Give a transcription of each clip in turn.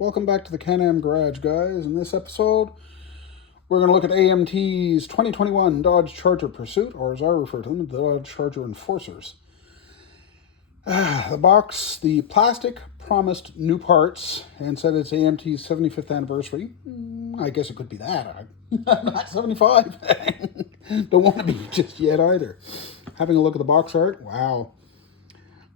Welcome back to the Can-Am Garage, guys. In this episode, we're going to look at AMT's 2021 Dodge Charger Pursuit, or as I refer to them, the Dodge Charger Enforcers. The box, the plastic promised new parts and said it's AMT's 75th anniversary. I guess it could be that. I'm not 75. Don't want to be just yet either. Having a look at the box art, wow.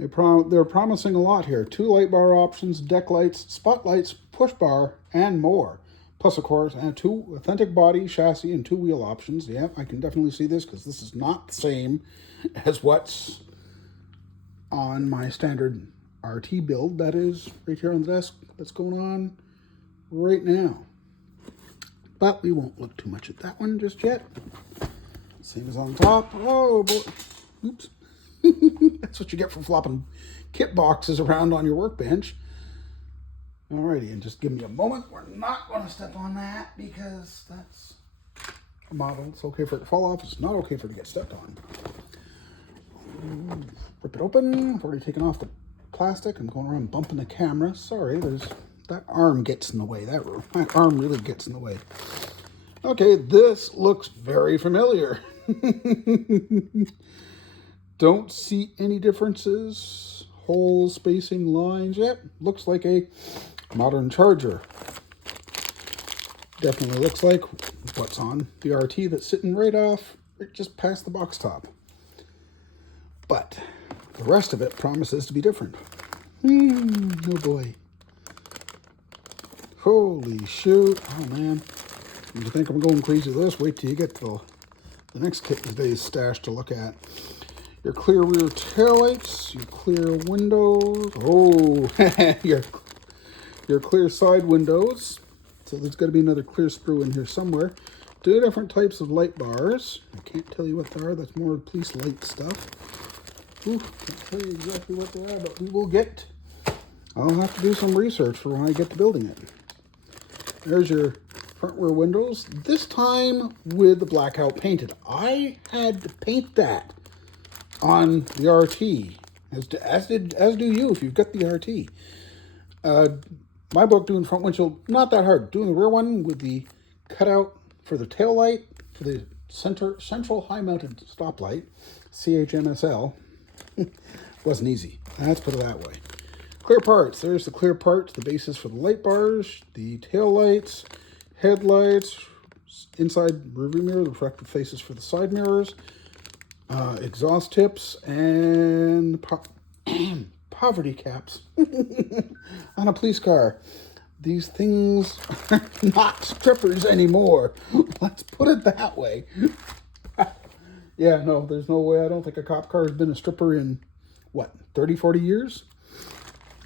They're promising a lot here. 2 light bar options, deck lights, spotlights, push bar, and more. Plus, of course, 2 authentic body, chassis, and 2 wheel options. Yeah, I can definitely see this because this is not the same as what's on my standard RT build. That is right here on the desk that's going on right now. But we won't look too much at that one just yet. Same as on top. Oh, boy. Oops. That's what you get for flopping kit boxes around on your workbench. Alrighty, and just give me a moment. We're not going to step on that because that's a model. It's okay for it to fall off. It's not okay for it to get stepped on. Rip it open. I've already taken off the plastic. I'm going around bumping the camera. Sorry, that arm gets in the way. That arm really gets in the way. Okay, this looks very familiar. Don't see any differences. Holes, spacing, lines. Yep, looks like a modern Charger. Definitely looks like what's on the RT that's sitting right just past the box top. But the rest of it promises to be different. Oh boy. Holy shoot. Oh man. If you think I'm going crazy with this, wait till you get the next kit in today's stash to look at. Your clear rear taillights, your clear windows. Oh, your clear side windows. So there's got to be another clear sprue in here somewhere. 2 different types of light bars. I can't tell you what they are. That's more police light stuff. Ooh, can't tell you exactly what they are, but we will get. I'll have to do some research for when I get to building it. There's your front rear windows. This time with the blackout painted. I had to paint that on the RT, as do you if you've got the RT. My book doing front windshield, not that hard. Doing the rear one with the cutout for the tail light, for the central high mounted stoplight, CHMSL, wasn't easy. Let's put it that way. Clear parts. There's the clear parts, the bases for the light bars, the tail lights, headlights, inside rearview mirror, the reflective faces for the side mirrors, exhaust tips, and poverty caps on a police car. These things are not strippers anymore. Let's put it that way. Yeah, no, there's no way. I don't think a cop car has been a stripper in, 30, 40 years?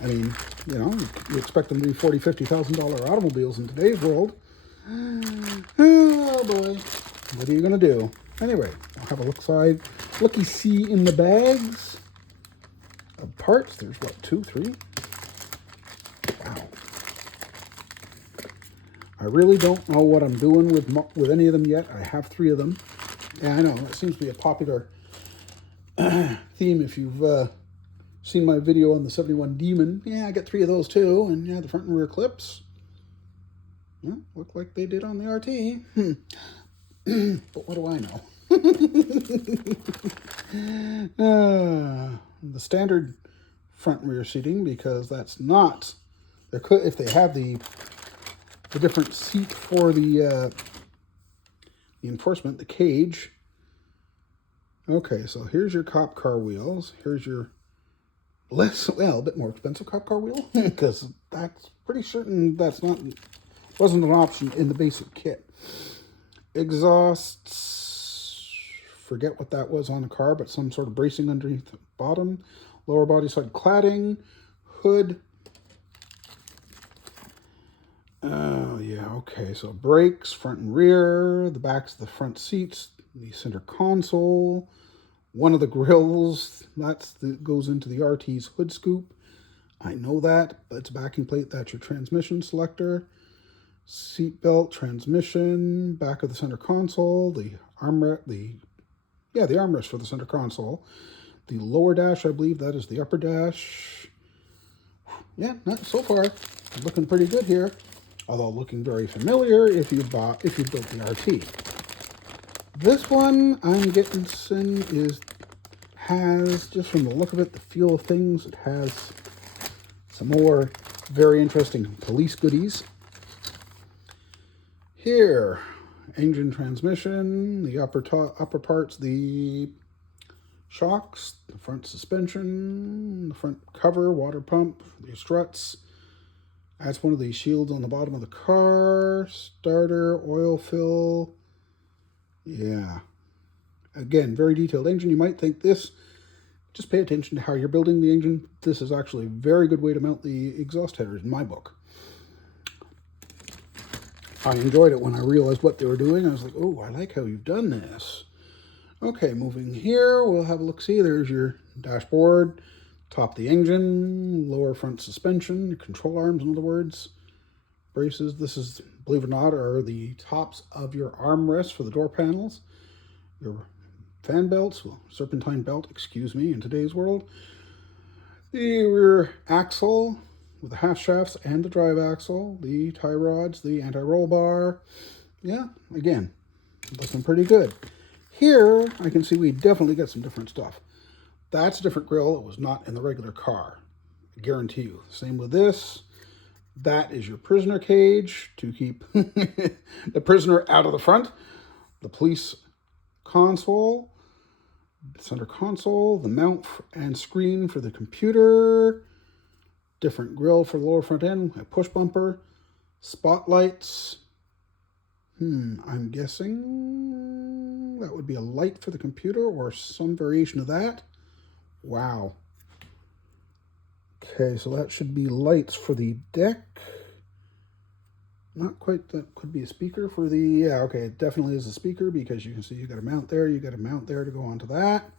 I mean, you expect them to be $40,000, $50,000 automobiles in today's world. Oh, boy. What are you going to do? Anyway, I'll have a looky-see in the bags of parts. There's 2, 3? Wow. I really don't know what I'm doing with any of them yet. I have 3 of them. Yeah, I know. That seems to be a popular theme if you've seen my video on the 71 Demon. Yeah, I got 3 of those too. And yeah, the front and rear clips. Yeah, look like they did on the RT. But what do I know? The standard front and rear seating, because that's not, if they have the different seat for the enforcement, the cage. Okay, so here's your cop car wheels. Here's your a bit more expensive cop car wheel, because that's pretty certain wasn't an option in the basic kit. Exhausts, forget what that was on the car, but some sort of bracing underneath the bottom. Lower body side cladding, hood. Oh, yeah, okay. So brakes, front and rear, the backs of the front seats, the center console, one of the grills, goes into the RT's hood scoop. I know that, but it's a backing plate. That's your transmission selector. Seat belt, transmission, back of the center console, the armrest, the armrest for the center console. The lower dash, I believe that is the upper dash. Yeah, so far, looking pretty good here, although looking very familiar if you built the RT. This one I'm getting has, just from the look of it, the feel of things, it has some more very interesting police goodies. Here, engine transmission, the upper parts, the shocks, the front suspension, the front cover, water pump, the struts. That's one of the shields on the bottom of the car. Starter, oil fill. Yeah. Again, very detailed engine. You might think this, just pay attention to how you're building the engine. This is actually a very good way to mount the exhaust headers in my book. I enjoyed it when I realized what they were doing. I was like, oh, I like how you've done this. Okay, moving here, we'll have a look-see. There's your dashboard, top of the engine, lower front suspension, your control arms, in other words. Braces, this is, believe it or not, are the tops of your armrests for the door panels. Your fan belts, well, serpentine belt, excuse me, in today's world. The rear axle with the half shafts and the drive axle, the tie rods, the anti-roll bar. Yeah, again, looking pretty good. Here, I can see we definitely got some different stuff. That's a different grille that was not in the regular car. I guarantee you. Same with this. That is your prisoner cage to keep the prisoner out of the front. The police console, center console, the mount and screen for the computer, different grille for the lower front end, a push bumper, spotlights. I'm guessing that would be a light for the computer or some variation of that. Wow. Okay, so that should be lights for the deck. Not quite, that could be a speaker for the, yeah, okay, it definitely is a speaker because you can see you got a mount there, you got a mount there to go onto that.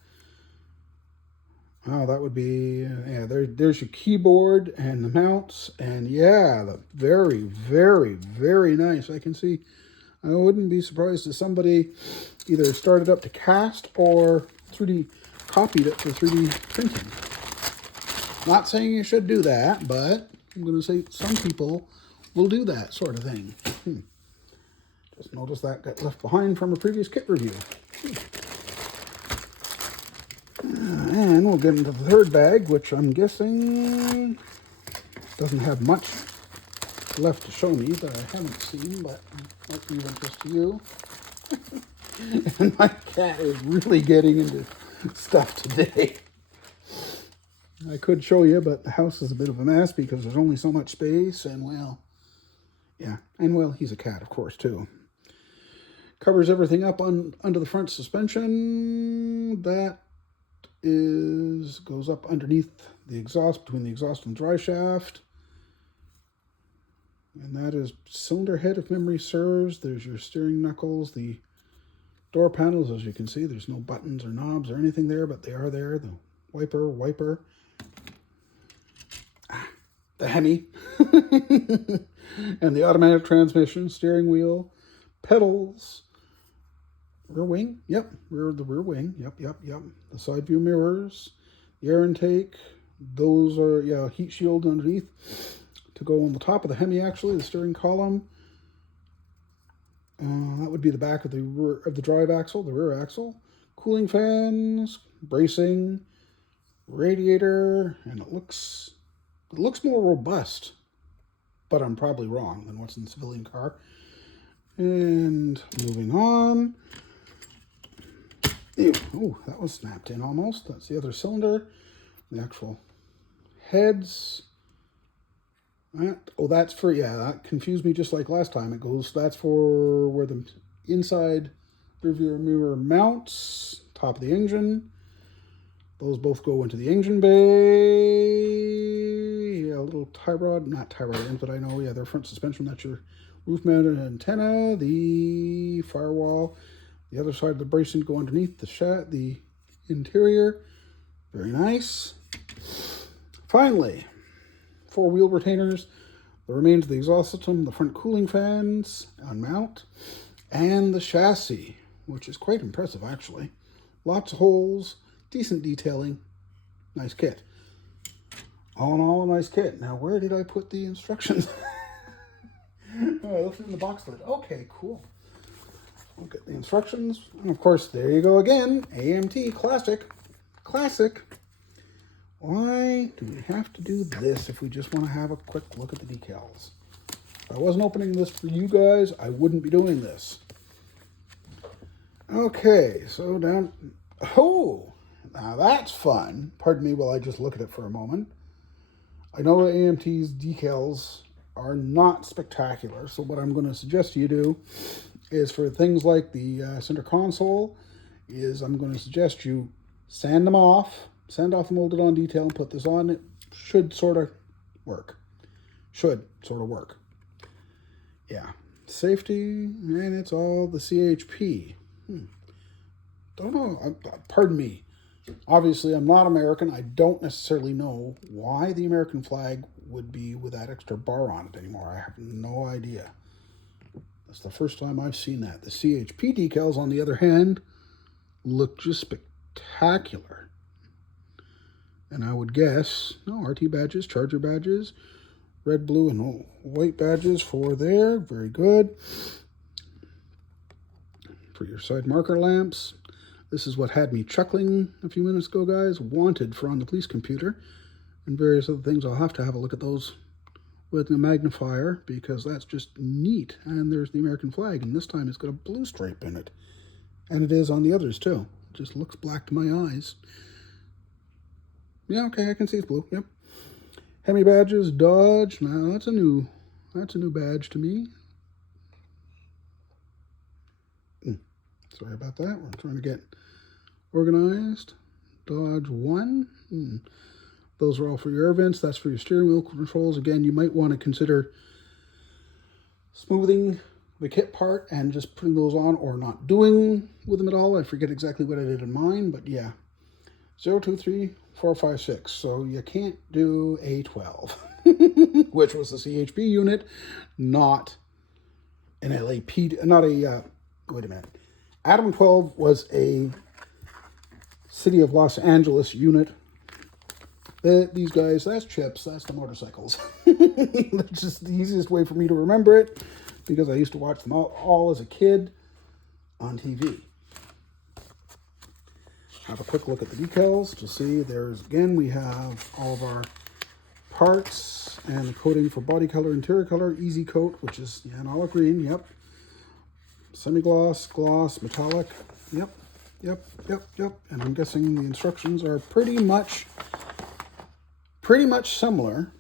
Oh, that would be, yeah, there's your keyboard and the mounts, and yeah, the very, very, very nice. I can see, I wouldn't be surprised if somebody either started up to cast or 3D copied it for 3D printing. Not saying you should do that, but I'm going to say some people will do that sort of thing. Just noticed that got left behind from a previous kit review. And we'll get into the third bag, which I'm guessing doesn't have much left to show me that I haven't seen, but might be of interest to you. And my cat is really getting into stuff today. I could show you, but the house is a bit of a mess because there's only so much space, and well, yeah, and well, he's a cat, of course, too. Covers everything up under the front suspension. That goes up underneath the exhaust, between the exhaust and the dry shaft. And that is cylinder head, if memory serves. There's your steering knuckles, the door panels, as you can see. There's no buttons or knobs or anything there, but they are there. The wiper. The Hemi. And the automatic transmission, steering wheel, pedals, rear wing. Yep, the rear wing. Yep. The side view mirrors, the air intake. Those are, yeah, heat shield underneath to go on the top of the Hemi, actually, the steering column. That would be the back of the drive axle, the rear axle. Cooling fans, bracing, radiator, and it looks more robust, but I'm probably wrong than what's in the civilian car. And moving on. Oh, that was snapped in almost. That's the other cylinder. The actual heads. That's for, yeah, that confused me just like last time. That's for where the inside rear mirror mounts, top of the engine. Those both go into the engine bay. Yeah, a little not tie rod ends, but I know, yeah, they're front suspension. That's your roof mounted antenna, the firewall. The other side of the bracing go underneath the interior. Very nice. Finally, 4 wheel retainers, the remains of the exhaust system, the front cooling fans on mount, and the chassis, which is quite impressive, actually. Lots of holes, decent detailing, nice kit. All in all, a nice kit. Now, where did I put the instructions? Oh, I left it in the box lid. Okay, cool. Look at the instructions. And of course, there you go again. AMT, classic. Classic. Why do we have to do this if we just want to have a quick look at the decals? If I wasn't opening this for you guys, I wouldn't be doing this. Okay, so down. Oh, now that's fun. Pardon me while I just look at it for a moment. I know AMT's decals are not spectacular, so what I'm going to suggest you do is for things like the center console, is I'm going to suggest you sand them off, sand off the molded on detail and put this on. It should sort of work. Should sort of work. Yeah. Safety, and it's all the CHP. Don't know. Pardon me. Obviously, I'm not American. I don't necessarily know why the American flag would be with that extra bar on it anymore. I have no idea. That's the first time I've seen that. The CHP decals, on the other hand, look just spectacular. And I would guess, no, RT badges, charger badges, red, blue, and white badges for there. Very good. For your side marker lamps. This is what had me chuckling a few minutes ago, guys. Wanted for on the police computer. And various other things. I'll have to have a look at those with the magnifier because that's just neat. And there's the American flag. And this time it's got a blue stripe in it. And it is on the others too. It just looks black to my eyes. Yeah, okay, I can see it's blue. Yep. Hemi badges, Dodge. Now that's a new badge to me. Sorry about that. We're trying to get organized. Dodge 1. Those are all for your air vents. That's for your steering wheel controls. Again, you might want to consider smoothing the kit part and just putting those on or not doing with them at all. I forget exactly what I did in mine, but yeah. 0, 2, 3, 4, 5, 6. So you can't do A12, which was the CHP unit, not an LAP, not a, wait a minute. Adam 12 was a City of Los Angeles unit. These guys, that's chips, that's the motorcycles. That's just the easiest way for me to remember it because I used to watch them all as a kid on TV. Have a quick look at the decals to see there's, again, we have all of our parts and the coating for body color, interior color, easy coat, which is an olive green, yep. Semi-gloss, gloss, metallic, yep. And I'm guessing the instructions are pretty much similar.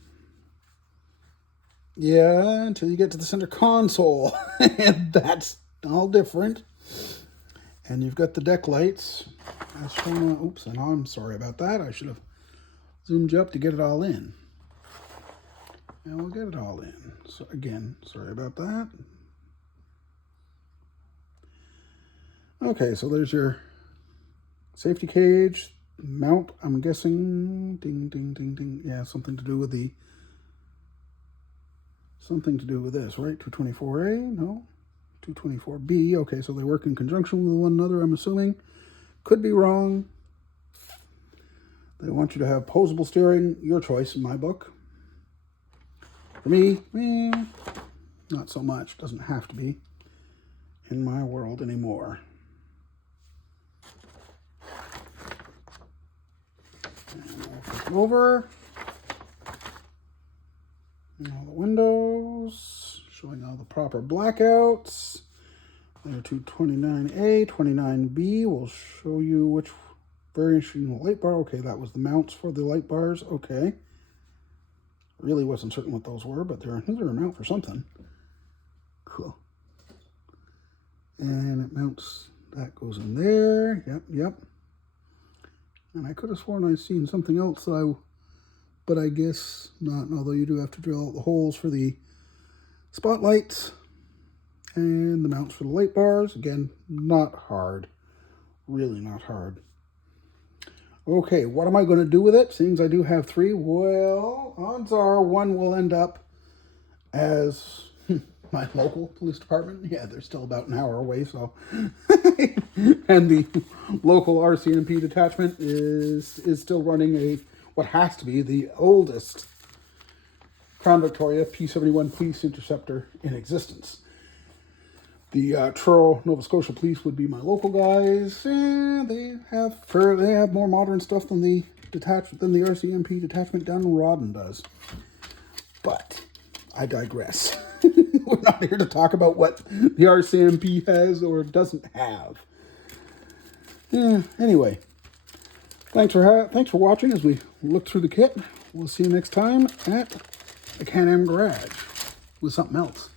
Yeah, until you get to the center console, and that's all different. And you've got the deck lights. That's showing, oops, and I'm sorry about that. I should have zoomed you up to get it all in. And we'll get it all in. So again, sorry about that. Okay, so there's your safety cage, mount, I'm guessing, ding, ding, ding, ding. Yeah, something to do with this, right? 224A, no? 224B, okay, so they work in conjunction with one another, I'm assuming. Could be wrong. They want you to have posable steering, your choice in my book. For me, not so much, doesn't have to be in my world anymore. Over and all the windows, showing all the proper blackouts. There to 29A, 29B will show you which variation of the light bar. Okay, that was the mounts for the light bars. Okay, really wasn't certain what those were, but they're a mount for something. Cool. And it mounts, that goes in there. Yep. And I could have sworn I'd seen something else but I guess not, although you do have to drill out the holes for the spotlights and the mounts for the light bars. Again, not hard, really not hard. Okay, what am I going to do with it? Seeing as I do have 3, well, odds are one will end up as my local police department. Yeah, they're still about an hour away, so. And the local RCMP detachment is still running a what has to be the oldest Crown Victoria P-71 police interceptor in existence. The Truro, Nova Scotia police would be my local guys, and they have more modern stuff than the RCMP detachment down in Rawdon does. But I digress. We're not here to talk about what the RCMP has or doesn't have. Anyway, thanks for watching as we look through the kit. We'll see you next time at the Can-Am Garage with something else.